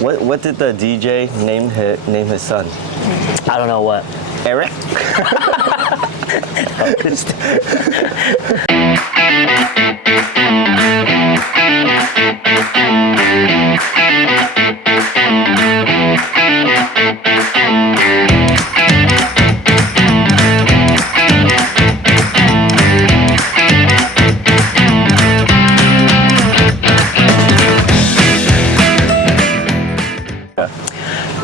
what did the DJ name his son? I don't know what. Eric?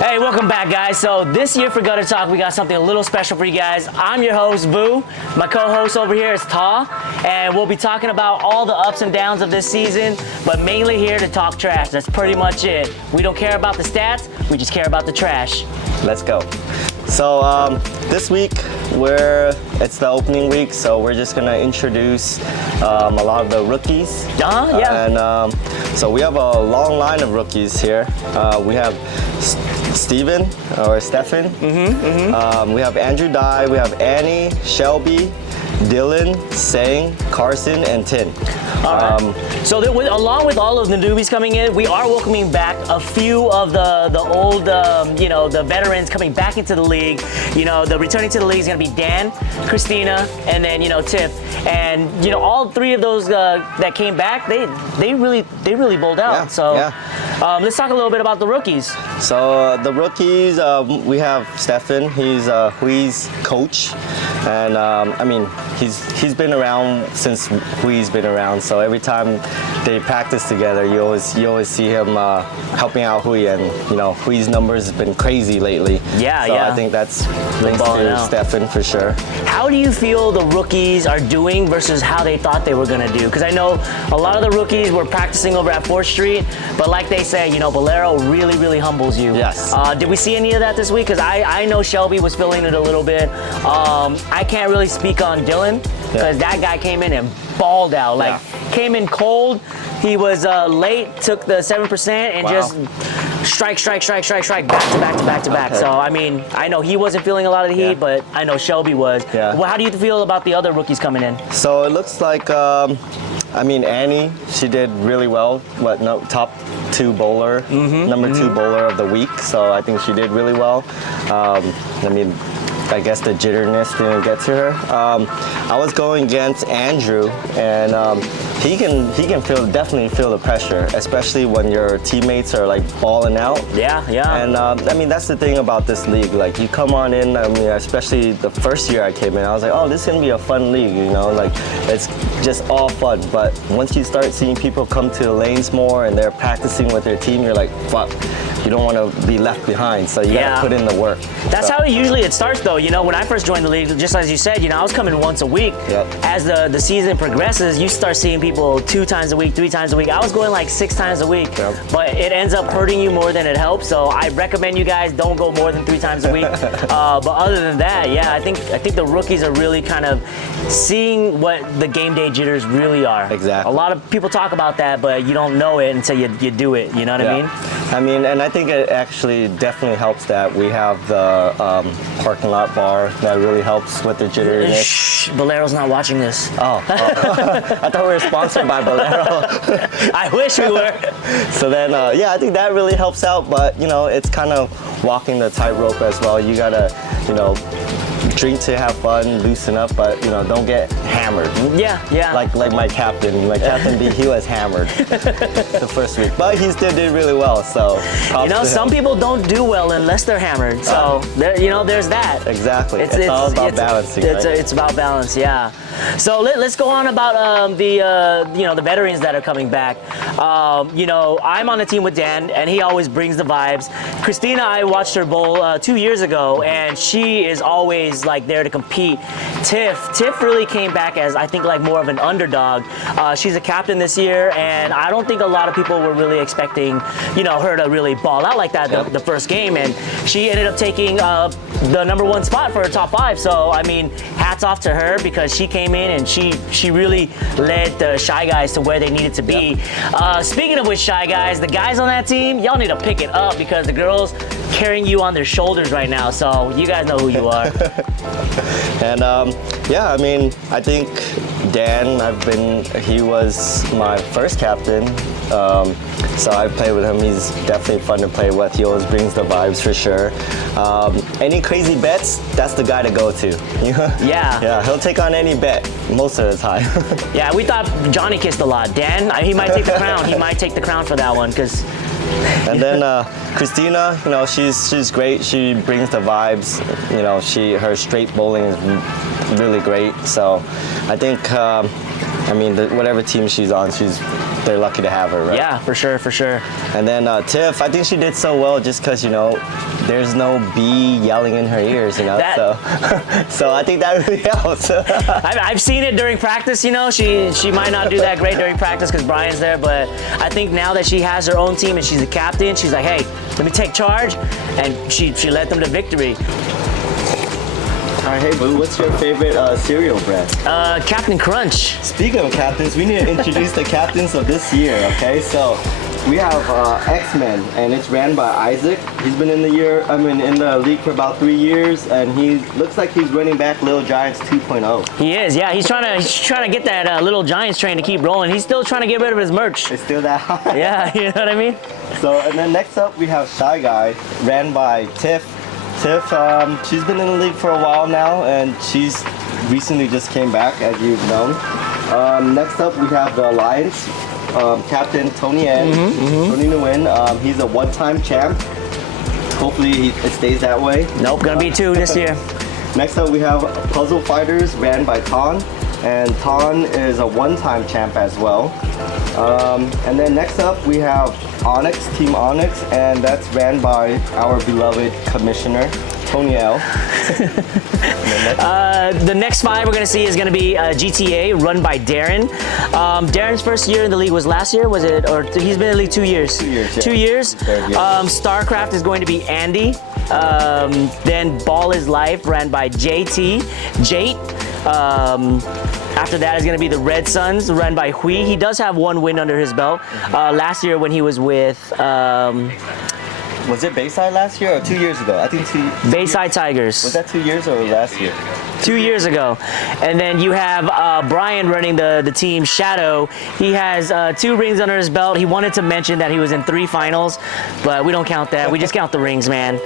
Hey, welcome back, guys. So this year for Gutter Talk, we got something a little special for you guys. I'm your host, Vu. My co-host over here is Tho, and we'll be talking about all the ups and downs of this season, but mainly here to talk trash. That's pretty much it. We don't care about the stats, we just care about the trash. Let's go. So this week, it's the opening week, so we're just gonna introduce a lot of the rookies. Yeah. And so we have a long line of rookies here. We have Stephen. We have Andrew Dye, we have Annie, Shelby, Dylan, Sang, Carson, and Tin. All right. So along with all of the newbies coming in, we are welcoming back a few of the old, the veterans coming back into the league. The returning to the league is going to be Dan, Christina, and then Tiff. And all three of those that came back, they really bowled out. Let's talk a little bit about the rookies. So the rookies, we have Stefan. He's Hui's coach, and he's been around since Hui's been around. So every time they practice together, you always see him helping out Hui, and Hui's numbers have been crazy lately. Yeah. I think that's thanks to Stefan for sure. How do you feel the rookies are doing versus how they thought they were going to do? Because I know a lot of the rookies were practicing over at 4th Street, but like they say, Bolero really humbles you. Yes. Did we see any of that this week? Because I know Shelby was feeling it a little bit. I can't really speak on Dylan because that guy came in and balled out. Came in cold. He was late, took the 7% and just strike, back to back. Okay. So, I know he wasn't feeling a lot of the heat, but I know Shelby was. Yeah. Well, how do you feel about the other rookies coming in? So it looks like, Annie, she did really well. Top 2 bowler, number 2 bowler of the week. So I think she did really well. I guess the jitterness didn't get to her. I was going against Andrew, and he can definitely feel the pressure, especially when your teammates are balling out. Yeah. And that's the thing about this league. You come on in. Especially the first year I came in, I was like, oh, this is gonna be a fun league. It's just all fun. But once you start seeing people come to the lanes more and they're practicing with their team, you're like, fuck. You don't want to be left behind, so you gotta put in the work. That's how it starts, though. When I first joined the league, just as you said, I was coming once a week. Yep. As the season progresses, you start seeing people 2 times a week, 3 times a week. I was going 6 times a week, but it ends up hurting you more than it helps. So I recommend you guys don't go more than 3 times a week. But other than that, I think the rookies are really kind of seeing what the game day jitters really are. Exactly. A lot of people talk about that, but you don't know it until you do it. You know what I mean? And I think it actually definitely helps that we have the parking lot bar that really helps with the jitteriness. Shh, Bolero's not watching this. Oh. I thought we were sponsored by Bolero. I wish we were. So then, I think that really helps out, but it's kind of walking the tightrope as well. You gotta, drink to have fun, loosen up, but don't get hammered. Yeah. Like my captain B, he was hammered the first week, but he still did really well. So some people don't do well unless they're hammered. So there's that. Exactly. It's all about balancing. It's about balance. Yeah. So let's go on about the veterans that are coming back. I'm on the team with Dan, and he always brings the vibes. Christina, I watched her bowl 2 years ago, and she is always there to compete. Tiff really came back as I think more of an underdog. She's a captain this year, and I don't think a lot of people were really expecting her to really ball out like that the first game, and she ended up taking the number 1 spot for her top 5. So hats off to her because she came in and she really led the Shy Guys to where they needed to be. Speaking of which, Shy Guys, the guys on that team, y'all need to pick it up because the girls carrying you on their shoulders right now. So you guys know who you are. And I think Dan, he was my first captain So I played with him. He's definitely fun to play with. He always brings the vibes for sure. Any crazy bets, that's the guy to go to. Yeah. Yeah, he'll take on any bet most of the time. Yeah, we thought Johnny kissed a lot. Dan, he might take the crown. He might take the crown for that one because. And then Christina, you know, she's great. She brings the vibes. You know, her straight bowling is really great. So I think, I mean, whatever team she's on, they're lucky to have her, right? Yeah, for sure, for sure. And then Tiff, I think she did so well just because, you know, there's no bee yelling in her ears, you know. So I think that really helps. I've seen it during practice, you know. She might not do that great during practice because Brian's there, but I think now that she has her own team and she's the captain, she's like, hey, let me take charge, and she led them to victory. All right, hey, Vu, what's your favorite cereal brand? Captain Crunch. Speaking of captains, we need to introduce the captains of this year, okay? So we have X-Men, and it's ran by Isaac. He's been in the league for about 3 years, and he looks like he's running back Little Giants 2.0. He is, yeah. He's trying to get that Little Giants train to keep rolling. He's still trying to get rid of his merch. It's still that high. Yeah, you know what I mean? So, and then next up we have Shy Guy, ran by Tiff. Tiff, she's been in the league for a while now, and she's recently just came back, as you've known. Next up, we have the Alliance, Captain Tony N, Tony Nguyen. He's a one-time champ. Hopefully, it stays that way. Nope, gonna be 2 this year. Next up, we have Puzzle Fighters, ran by Ton, and Ton is a one-time champ as well. And then next up, we have Onyx, Team Onyx, and that's ran by our beloved commissioner, Tony L. The next 5 we're going to see is going to be GTA, run by Darren. Darren's first year in the league was last year, was it? Or he's been in the league 2 years? 2 years, yeah. 2 years. StarCraft is going to be Andy. Then Ball is Life, ran by JT. Jate. After that is going to be the Red Suns, run by Hui. He does have 1 win under his belt. Last year when he was with... was it Bayside last year or 2 years ago? I think Bayside Tigers. Was that 2 years or last year? 2 years ago. And then you have Brian running the team, Shadow. He has 2 rings under his belt. He wanted to mention that he was in 3 finals, but we don't count that. We just count the rings, man.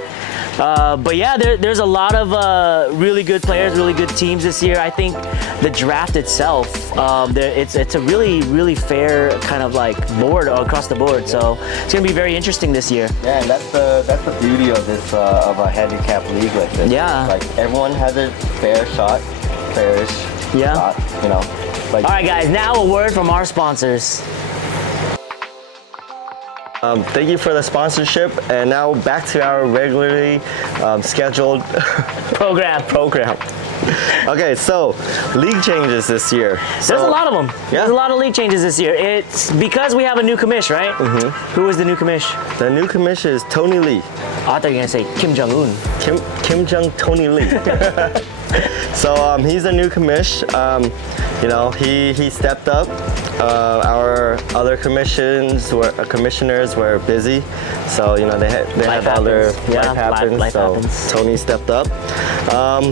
But yeah, there's a lot of really good players, really good teams this year. I think the draft itself, it's a really fair kind of like board across the board. So it's gonna be very interesting this year. Yeah, and that's the beauty of this of a handicap league like this. Yeah. Like everyone has a fairish shot. You know. Like. All right, guys. Now a word from our sponsors. Thank you for the sponsorship, and now back to our regularly scheduled program. Okay, so league changes this year. There's a lot of them. Yeah. There's a lot of league changes this year. It's because we have a new commish, right? Who is the new commish? The new commish is Tony Lee. I thought you were gonna say Kim Jong-un. Kim Jong Tony Lee. So he's a new commish. You know, he stepped up. Our other commissioners were busy, so you know they had other life happens. Tony stepped up.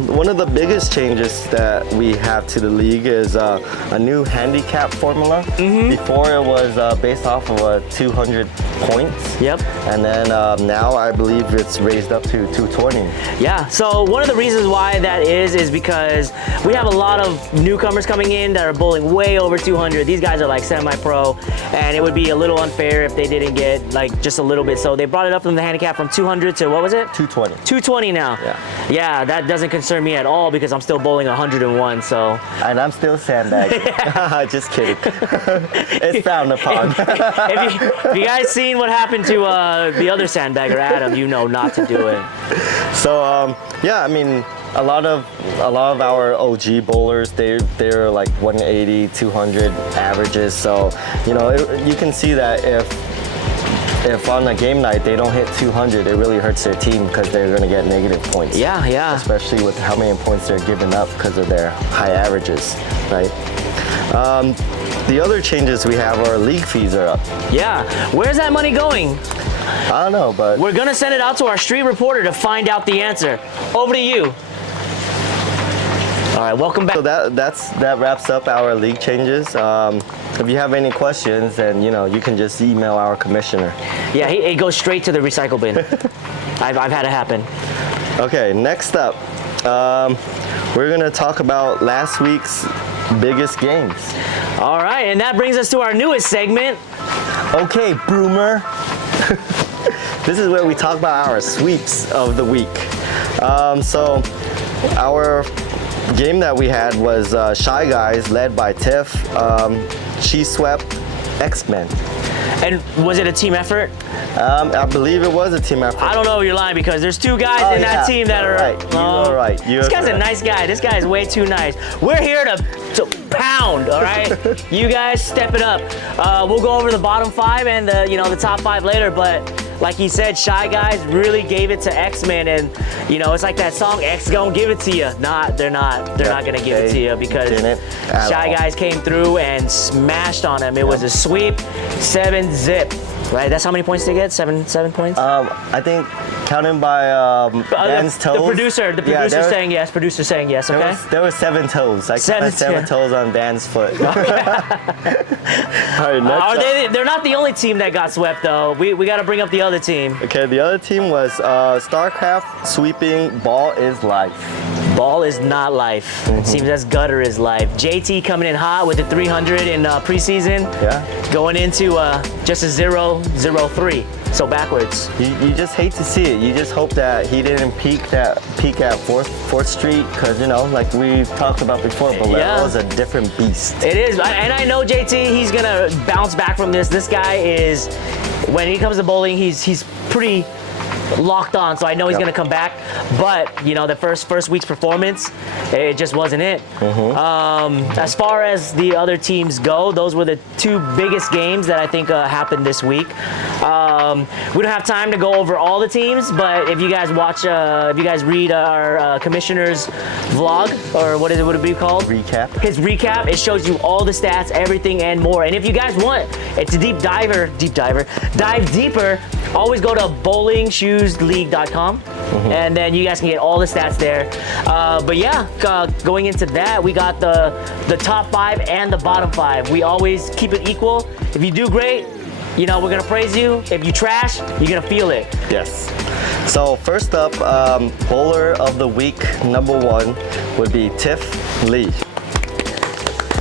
One of the biggest changes that we have to the league is a new handicap formula. Before it was based off of 200 points. Yep. And then now I believe it's raised up to 220. Yeah. So one of the reasons why that is because we have a lot of newcomers coming in that are bowling way over 200. These guys are like semi-pro, and it would be a little unfair if they didn't get like just a little bit. So they brought it up from the handicap from 200 to what was it? 220. 220 now. Yeah. Yeah, that doesn't concern me at all because I'm still bowling 101. So. And I'm still sandbagging. Just kidding. It's frowned upon. If you guys seen what happened to the other sandbagger, Adam, you know not to do it. So yeah, I mean. A lot of our OG bowlers, they're like 180, 200 averages. So, you know, you can see that if on a game night they don't hit 200, it really hurts their team because they're going to get negative points. Yeah, yeah. Especially with how many points they're giving up because of their high averages, right? The other changes we have are league fees are up. Yeah. Where's that money going? I don't know, but we're gonna send it out to our street reporter to find out the answer. Over to you. All right, welcome back. So that wraps up our league changes. if you have any questions, then you can just email our commissioner. Yeah, it goes straight to the recycle bin. I've had it happen. Okay, next up, we're gonna talk about last week's biggest games. All right, and that brings us to our newest segment. Okay, Broomer. This is where we talk about our sweeps of the week. So our game that we had was Shy Guys, led by Tiff. She swept X-Men. And was it a team effort? I believe it was a team effort. I don't know if you're lying because there's 2 guys in that team that are right. You're right. This guy's a nice guy. This guy is way too nice. We're here to pound, all right? You guys step it up. We'll go over the bottom 5 and the top 5 later, but like he said, Shy Guys really gave it to X-Men, and it's like that song, X gonna give it to you. They're not gonna give it to you because Shy Guys came through and smashed on them. It was a sweep, 7-zip. Right, that's how many points they get? Seven points? I think counting by Dan's toes. The producer saying yes. Producer saying yes. Okay. There were 7 toes. I counted 7 toes on Dan's foot. All right, they're not the only team that got swept though. We got to bring up the other team. Okay, the other team was StarCraft sweeping Ball is Life. Ball is not life. Seems as Gutter is life. JT coming in hot with the 300 in preseason. Yeah. Going into just a 0-0-3. So backwards. You just hate to see it. You just hope that he didn't peak at 4th Street because like we've talked about before, Bolero is a different beast. It is, and I know JT. He's gonna bounce back from this. This guy is, when he comes to bowling, he's pretty locked on, so I know he's gonna come back. But the first week's performance, it just wasn't it. As far as the other teams go, those were the 2 biggest games that I think happened this week. We don't have time to go over all the teams, but if you guys read our commissioner's vlog, or what would it be called? Recap. His recap, it shows you all the stats, everything and more. And if you guys want, it's a dive deeper, always go to bowlingshoesleague.com. And then you guys can get all the stats there. But yeah, going into that, we got the top 5 and the bottom 5. We always keep it equal. If you do great, we're gonna praise you. If you trash, you're gonna feel it. Yes. So first up, bowler of the week number 1 would be Tiff Lee.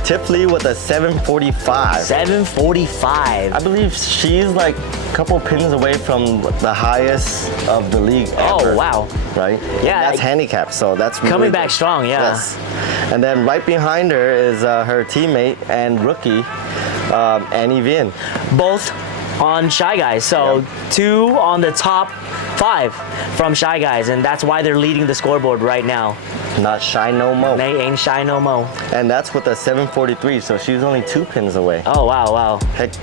Tiff Lee with a 745. 745. I believe she's like a couple pins away from the highest of the league ever. Oh, wow. Right? Yeah. That's handicap, so that's really coming back good. Strong, yeah. Yes. And then right behind her is her teammate and rookie, Annie Vin. Both on Shy Guys. So 2 on the top 5 from Shy Guys, and that's why they're leading the scoreboard right now. Not shy no mo. They ain't shy no mo. And that's with a 743, so she's only 2 pins away. Oh, wow. Heck,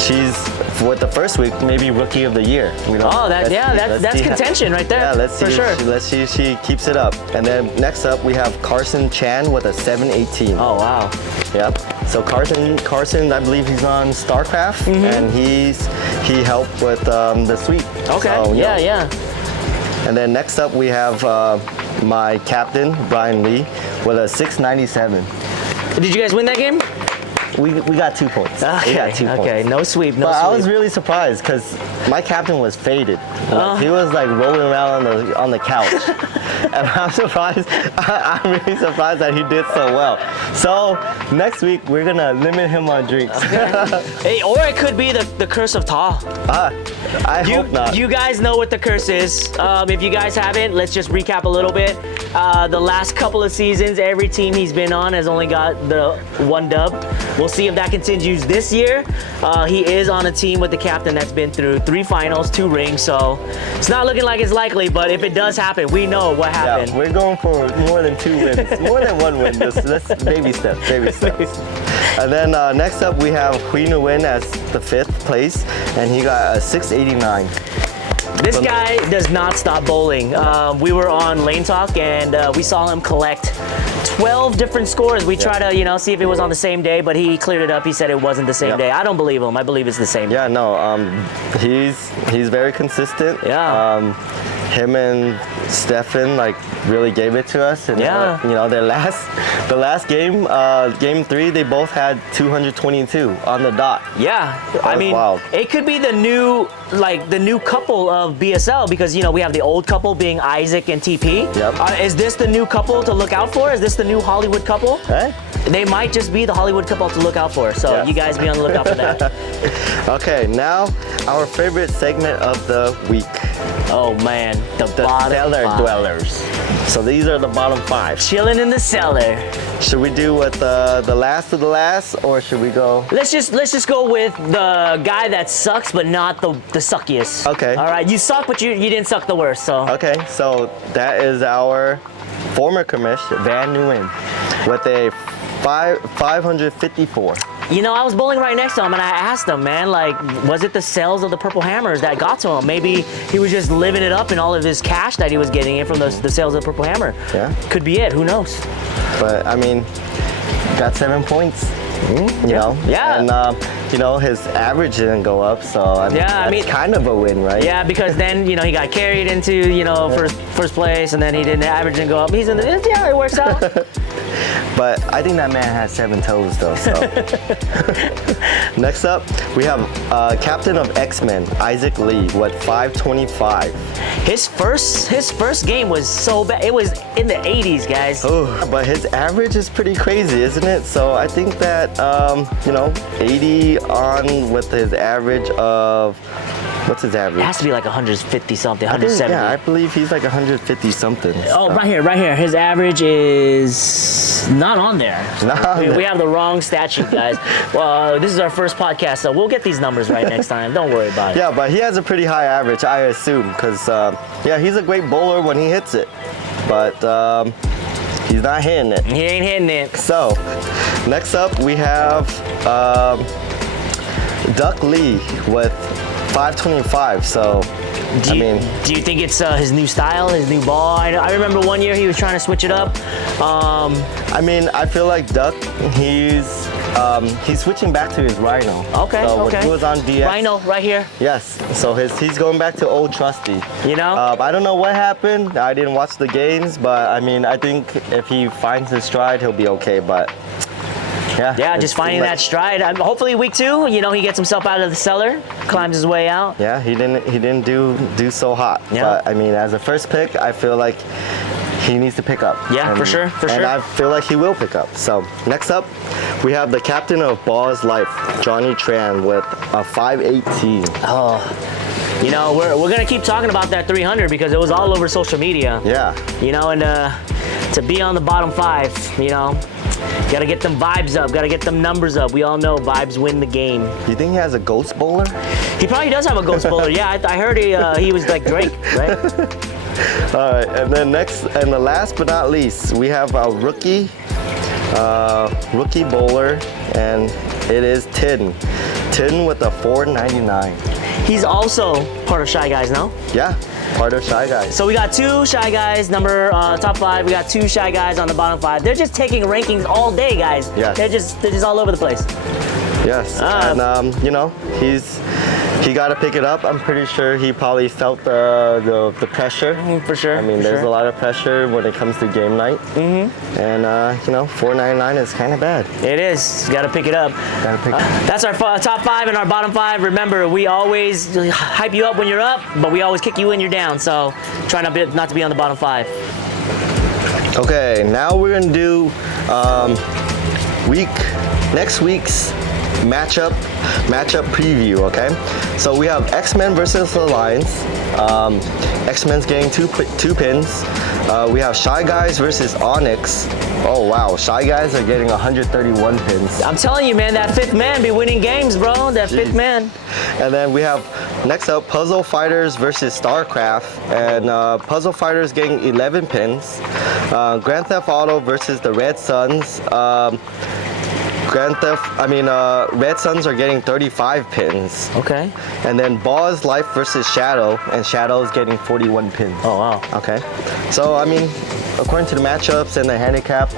she's, with the first week, maybe rookie of the year. That's contention right there. Yeah, let's see. For sure. Let's see if she keeps it up. And then next up, we have Carson Chan with a 718. Oh, wow. Yep. So Carson, I believe he's on StarCraft, and he helped with the sweep. Okay. So, yeah. And then next up, we have my captain, Brian Lee, with a 697. Did you guys win that game? We got 2 points. Okay, we got 2 points. Okay, no sweep, no But sweep. I was really surprised because my captain was faded. He was like rolling around on the couch. And I'm surprised, I'm really surprised that he did so well. So next week, we're gonna limit him on drinks. Okay. Hey, or it could be the curse of Tho. I hope not. You guys know what the curse is. If you guys haven't, let's just recap a little bit. The last couple of seasons, every team he's been on has only got the 1 dub. We'll see if that continues this year. He is on a team with the captain that's been through 3 finals, 2 rings, so it's not looking like it's likely, but if it does happen, we know what happened. Yeah, we're going for more than 2 wins, more than 1 win. Let's baby steps. And then next up, we have Huy Nguyen as the 5th place, and he got a 689. This guy does not stop bowling. We were on Lane Talk and we saw him collect 12 different scores. We tried to, see if it was on the same day, but he cleared it up. He said it wasn't the same day. I don't believe him. I believe it's the same day. Yeah, no, he's very consistent. Yeah. him and Stefan like really gave it to us. And Yeah. you know, the last game, game 3, they both had 222 on the dot. Yeah, I was mean, wild. it could be the new couple of BSL because you know we have the old couple being Isaac and TP. Yep. Is this the new couple to look out for? Is this the new Hollywood couple? Hey? They might just be the Hollywood couple to look out for. So Yes. you guys be on the lookout for that. Okay, now our favorite segment of the week. Oh man, the The bottom cellar 5. dwellers. So these are the bottom 5. Chilling in the cellar. Should we do what the last of the last, or should we go? Let's just go with the guy that sucks, but not the suckiest. Okay. All right, you suck, but you didn't suck the worst. So. Okay, so that is our former commish, Van Nguyen, with a 554. You know, I was bowling right next to him, and I asked him, man, like, was it the sales of the Purple Hammers that got to him? Maybe he was just living it up in all of his cash that he was getting in from the sales of the Purple Hammer. Yeah. Could be it. Who knows? But I mean, got 7 points. You know. Yeah. And you know, his average didn't go up, so I mean, Yeah, I that's mean- kind of a win, right? Yeah, because then, you know, he got carried into, you know, first place, and then he didn't, the average didn't go up. He's in the, yeah, it works out. But I think that man has 7 toes though. So next up, we have captain of X-Men, Isaac Lee, with 525. His first game was so bad. It was in the 80s, guys. Oh, but his average is pretty crazy, isn't it? So I think that you know, 80 on with his average of, what's his It average? has to be like 150 something, I think, 170. yeah, I believe he's like 150 something. Oh, right here. His average is not on there. Not on there. We have the wrong stat sheet, guys. Well, this is our first podcast, so we'll get these numbers right next time. Don't worry about it. Yeah, but he has a pretty high average, I assume, because yeah, he's a great bowler when he hits it, but he's not hitting it. He ain't hitting it. So, next up we have Duck Lee with 525. So, Do you think it's his new style, his new ball? I remember one year he was trying to switch it up. I mean, I feel like Duck, he's switching back to his Rhino. Okay, so okay. When he was on DX. Rhino, right here. Yes. So he's going back to old trusty. You know? I don't know what happened. I didn't watch the games, but I mean, I think if he finds his stride, he'll be okay. But yeah. Yeah, just finding that stride. Hopefully week 2, you know, he gets himself out of the cellar, climbs his way out. Yeah, he didn't do so hot. Yeah. But I mean, as a first pick, I feel like he needs to pick up. Yeah, for sure. And I feel like he will pick up. So next up, we have the captain of Ball's Life, Johnny Tran, with a 518. Oh, you know, we're gonna keep talking about that 300 because it was all over social media. Yeah. You know, and to be on the bottom 5, you know, gotta get them vibes up, gotta get them numbers up. We all know vibes win the game. You think he has a ghost bowler? He probably does have a ghost bowler. Yeah, I heard he was like Drake, right? All right, and then next, and the last but not least, we have a rookie bowler, and it is Tin with a 499. He's also part of Shy Guys, no? Yeah, part of Shy Guys. So we got 2 Shy Guys, top 5. We got 2 Shy Guys on the bottom 5. They're just taking rankings all day, guys. Yes. They're just all over the place. Yes, and you know, he got to pick it up. I'm pretty sure he probably felt the pressure. For sure. I mean, for there's sure. a lot of pressure when it comes to game night. Mm-hmm. And you know, 499 is kind of bad. It is. You got to pick it up. Gotta pick it up. That's our top 5 and our bottom 5. Remember, we always hype you up when you're up, but we always kick you when you're down. So try not to be on the bottom 5. Okay, now we're gonna do next week's matchup preview. Okay, so we have X-Men versus Alliance. X-Men's getting two pins. We have Shy Guys versus Onyx. Oh wow, Shy Guys are getting 131 pins. I'm telling you, man, that 5th man be winning games, bro. That 5th man. And then we have next up Puzzle Fighters versus StarCraft, and Puzzle Fighters getting 11 pins. Grand Theft Auto versus the Red Suns. Red Suns are getting 35 pins. Okay. And then Ball's Life versus Shadow, and Shadow is getting 41 pins. Oh wow. Okay. So I mean, according to the matchups and the handicap,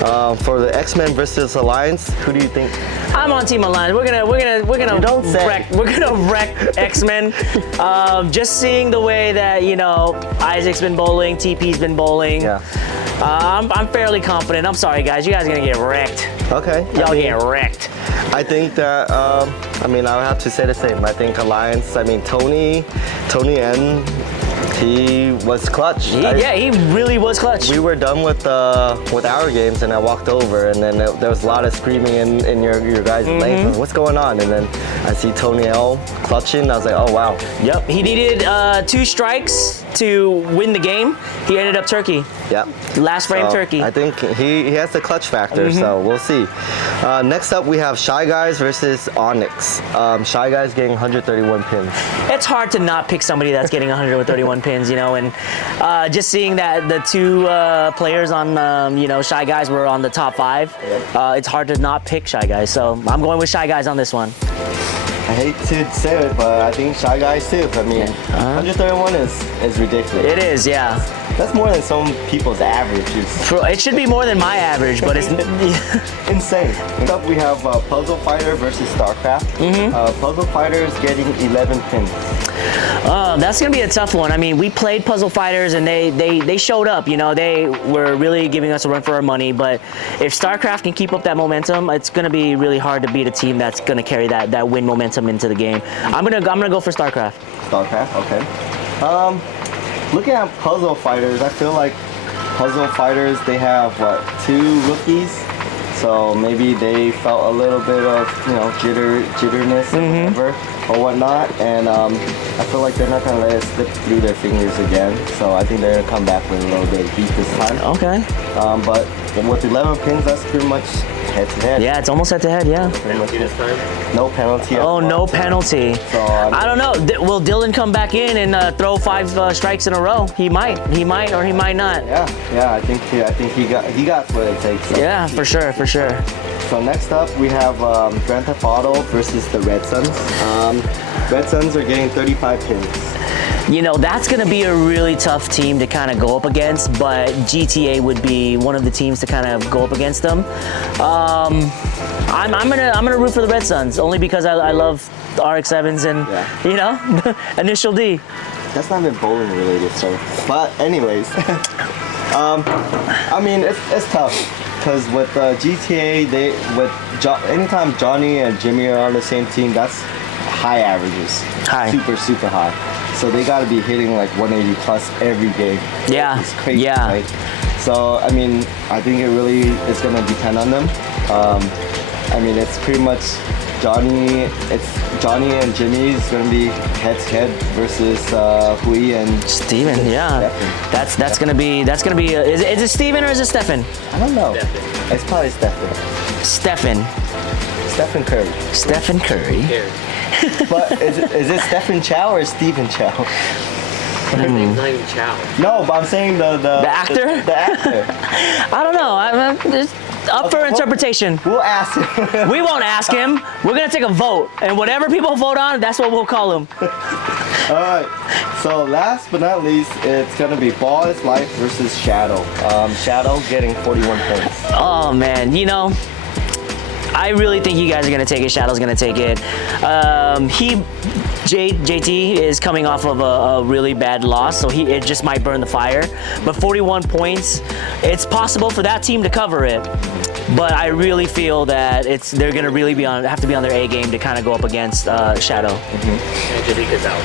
For the X-Men versus Alliance, who do you think? I'm on Team Alliance. We're gonna Don't say. wreck X-Men. Just seeing the way that Isaac's been bowling, TP's been bowling. Yeah. I'm fairly confident. I'm sorry, guys. You guys are gonna get wrecked. Okay. Y'all get wrecked. I think that, I would have to say the same. I think Alliance, Tony and he was clutch. He really was clutch. We were done with our games and I walked over and then there was a lot of screaming in your guys' lanes. What's going on? And then I see Tony L clutching. I was like, oh wow. Yep. He needed 2 strikes to win the game. He ended up turkey. Yep. Last frame So, turkey. I think he has the clutch factor, so we'll see. Next up, we have Shy Guys versus Onyx. Shy Guys getting 131 pins. It's hard to not pick somebody that's getting 131 pins, and just seeing that the 2 players on, Shy Guys were on the top 5, it's hard to not pick Shy Guys. So I'm going with Shy Guys on this one. I hate to say it, but I think Shy Guys too. 131 is ridiculous. It is, yeah. That's more than some people's averages. It should be more than my average, but it's insane. Next up, we have Puzzle Fighter versus StarCraft. Puzzle Fighter is getting 11 pins. That's gonna be a tough one. We played Puzzle Fighters and they showed up. They were really giving us a run for our money. But if StarCraft can keep up that momentum, it's gonna be really hard to beat a team that's gonna carry that win momentum into the game. I'm gonna go for StarCraft. StarCraft, okay. Looking at Puzzle Fighters, I feel like Puzzle Fighters, they have 2 rookies. So maybe they felt a little bit of, jitterness or whatnot, and I feel like they're not gonna let it slip through their fingers again. So I think they're gonna come back with a little bit of heat this time. Okay. But with 11 pins, that's pretty much head-to-head. Yeah, it's almost head-to-head, yeah. Penalty this time? No penalty. Oh, no penalty. So, I don't know. Will Dylan come back in and throw 5 strikes in a row? He might, or he might not. Yeah. I think he got what it takes. So. Yeah, for sure. So next up, we have Grand Theft Auto versus the Red Suns. Red Suns are getting 35 pins. That's going to be a really tough team to kind of go up against, but GTA would be one of the teams to kind of go up against them. I'm gonna root for the Red Suns only because I love RX-7s and Initial D. That's not even bowling related, so. But anyways, it's tough because with GTA, anytime Johnny and Jimmy are on the same team, that's high averages. High. Super high. So they got to be hitting like 180 plus every game. Yeah. It's crazy. Yeah. Right? So I think it really is gonna depend on them. It's pretty much Johnny and Jimmy is gonna be head-to-head versus Hui and Steven. Yeah. Stephen. That's gonna be. Is it Steven or is it Stefan? I don't know. Stephen. It's probably Stephen. Stephen Curry. Stephen Curry. But is it Stephen Chow or Stephen Chow? His name's not even Chow. No, but I'm saying the actor? The actor. I don't know. I'm just up for interpretation. We'll ask him. We won't ask him. We're gonna take a vote, and whatever people vote on, that's what we'll call him. All right. So last but not least, it's gonna be Ball is Life versus Shadow. Shadow getting 41 points. Oh man, I really think you guys are gonna take it. Shadow's gonna take it. JT is coming off of a really bad loss, so it just might burn the fire. But 41 points, it's possible for that team to cover it. But I really feel that they're gonna really have to be on their A game to kind of go up against Shadow. Angelica's out.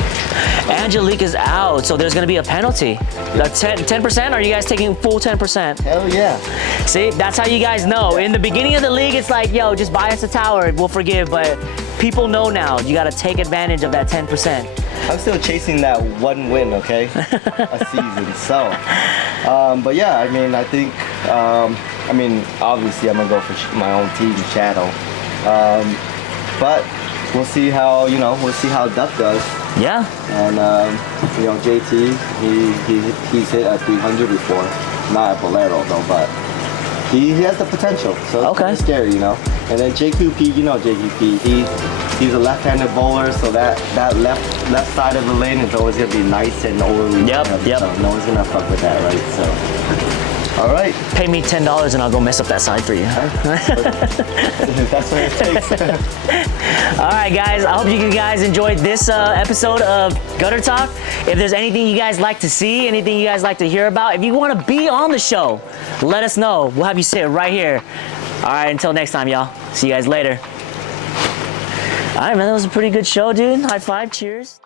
Angelica's out, so there's gonna be a penalty. 10%? Are you guys taking full 10%? Hell yeah. See, that's how you guys know. In the beginning of the league, it's like, yo, just buy us a tower, we'll forgive. But people know now, you gotta take advantage of that 10%. I'm still chasing that one win, okay? A season, so. But yeah, I think, obviously I'm gonna go for my own team, Shadow. But we'll see how, Duck does. Yeah. And, JT, he's hit at 300 before. Not at Bolero though, but he has the potential. So it's pretty scary, And then JQP, JQP, he's a left-handed bowler, so that left side of the lane is always gonna be nice and overly. Yep. So no one's gonna fuck with that, right? So All right. Pay me $10 and I'll go mess up that side for you. That's what it takes. All right, guys. I hope you guys enjoyed this episode of Gutter Talk. If there's anything you guys like to see, anything you guys like to hear about, if you want to be on the show, let us know. We'll have you sit right here. All right, until next time, y'all. See you guys later. All right, man. That was a pretty good show, dude. High five. Cheers.